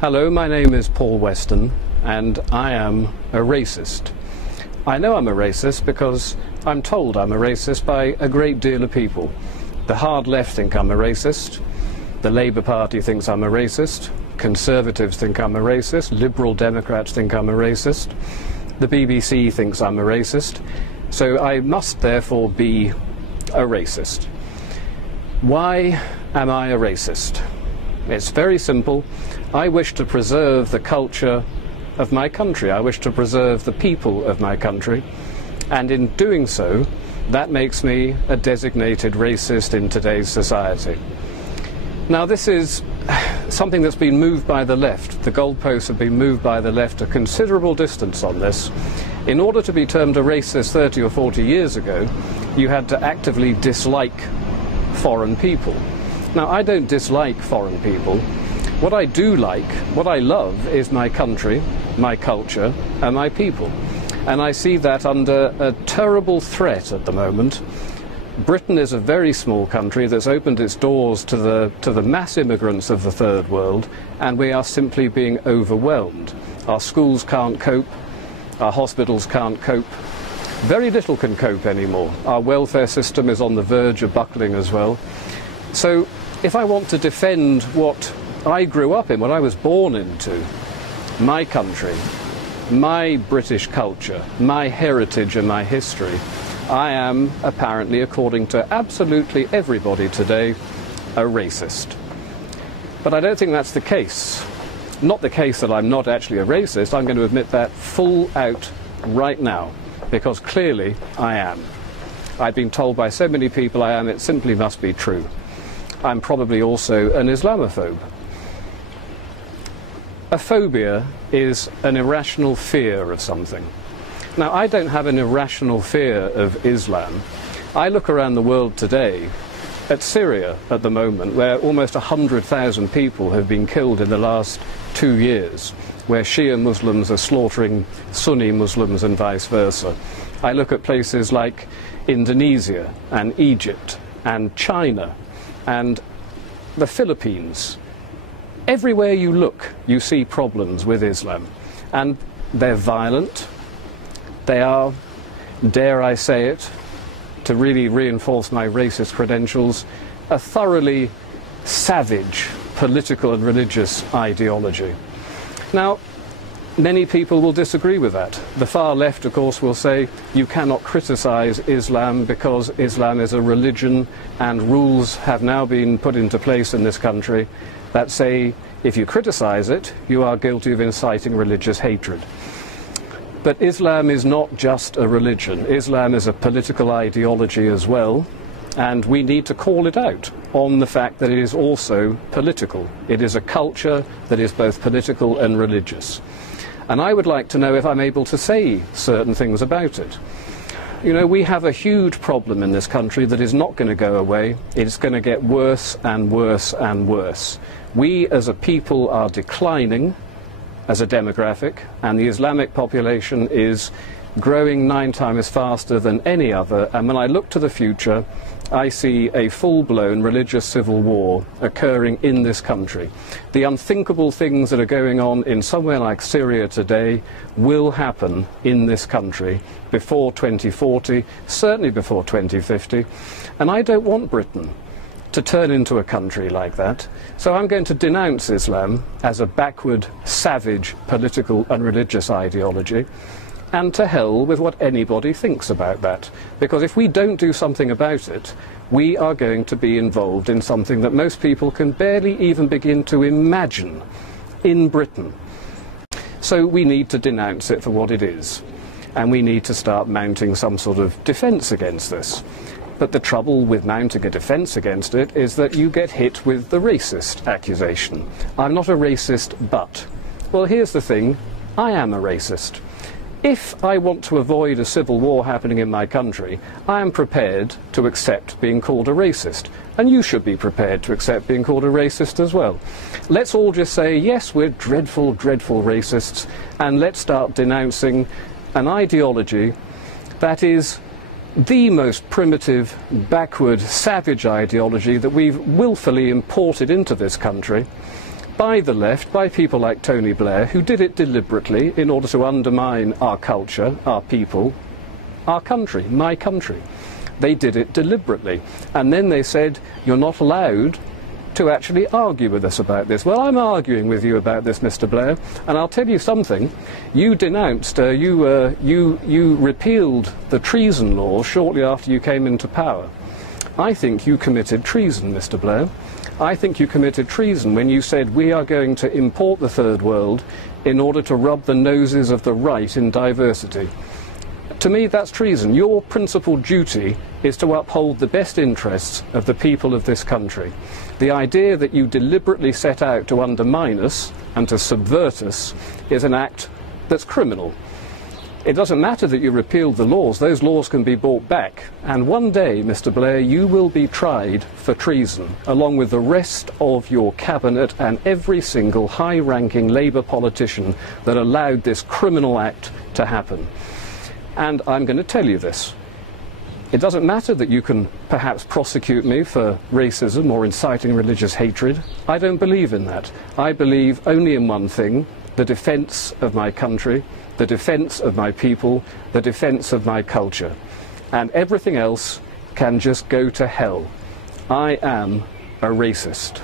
Hello, my name is Paul Weston, and I am a racist. I know I'm a racist because I'm told I'm a racist by a great deal of people. The hard left think I'm a racist, the Labour Party thinks I'm a racist, Conservatives think I'm a racist, Liberal Democrats think I'm a racist, the BBC thinks I'm a racist, so I must therefore be a racist. Why am I a racist? It's very simple. I wish to preserve the culture of my country. I wish to preserve the people of my country. And in doing so, that makes me a designated racist in today's society. Now, this is something that's been moved by the left. The goalposts have been moved by the left a considerable distance on this. In order to be termed a racist 30 or 40 years ago, you had to actively dislike foreign people. Now, I don't dislike foreign people. What I do like, what I love, is my country, my culture, and my people. And I see that under a terrible threat at the moment. Britain is a very small country that's opened its doors to the mass immigrants of the third world, and we are simply being overwhelmed. Our schools can't cope, our hospitals can't cope. Very little can cope anymore. Our welfare system is on the verge of buckling as well. So if I want to defend what I grew up in, what I was born into, my country, my British culture, my heritage and my history, I am apparently, according to absolutely everybody today, a racist. But I don't think that's the case. Not the case that I'm not actually a racist. I'm going to admit that full out right now, because clearly I am. I've been told by so many people I am, it simply must be true. I'm probably also an Islamophobe. A phobia is an irrational fear of something. Now, I don't have an irrational fear of Islam. I look around the world today at Syria at the moment, where almost 100,000 people have been killed in the last 2 years, where Shia Muslims are slaughtering Sunni Muslims and vice versa. I look at places like Indonesia and Egypt and China and the Philippines. Everywhere you look, you see problems with Islam. And they're violent. They are, dare I say it, to really reinforce my racist credentials, a thoroughly savage political and religious ideology. Now, many people will disagree with that. The far left, of course, will say you cannot criticize Islam because Islam is a religion, and rules have now been put into place in this country that say if you criticize it, you are guilty of inciting religious hatred. But Islam is not just a religion. Islam is a political ideology as well, and we need to call it out on the fact that it is also political. It is a culture that is both political and religious. And I would like to know if I'm able to say certain things about it. You know, we have a huge problem in this country that is not going to go away. It's going to get worse and worse and worse. We as a people are declining as a demographic, and the Islamic population is growing 9 times faster than any other. And when I look to the future, I see a full-blown religious civil war occurring in this country. The unthinkable things that are going on in somewhere like Syria today will happen in this country before 2040, certainly before 2050. And I don't want Britain to turn into a country like that. So I'm going to denounce Islam as a backward, savage political and religious ideology. And to hell with what anybody thinks about that. Because if we don't do something about it, we are going to be involved in something that most people can barely even begin to imagine in Britain. So we need to denounce it for what it is. And we need to start mounting some sort of defence against this. But the trouble with mounting a defence against it is that you get hit with the racist accusation. I'm not a racist, but. Well, here's the thing. I am a racist. If I want to avoid a civil war happening in my country, I am prepared to accept being called a racist. And you should be prepared to accept being called a racist as well. Let's all just say, yes, we're dreadful, dreadful racists, and let's start denouncing an ideology that is the most primitive, backward, savage ideology that we've willfully imported into this country, by the left, by people like Tony Blair, who did it deliberately in order to undermine our culture, our people, our country, my country. They did it deliberately. And then they said, you're not allowed to actually argue with us about this. Well, I'm arguing with you about this, Mr. Blair, and I'll tell you something. You denounced, you repealed the treason law shortly after you came into power. I think you committed treason, Mr. Blair. I think you committed treason when you said we are going to import the third world in order to rub the noses of the right in diversity. To me, that's treason. Your principal duty is to uphold the best interests of the people of this country. The idea that you deliberately set out to undermine us and to subvert us is an act that's criminal. It doesn't matter that you repealed the laws. Those laws can be brought back. And one day, Mr. Blair, you will be tried for treason, along with the rest of your cabinet and every single high-ranking Labour politician that allowed this criminal act to happen. And I'm going to tell you this. It doesn't matter that you can perhaps prosecute me for racism or inciting religious hatred. I don't believe in that. I believe only in one thing: the defence of my country, the defence of my people, the defence of my culture. And everything else can just go to hell. I am a racist.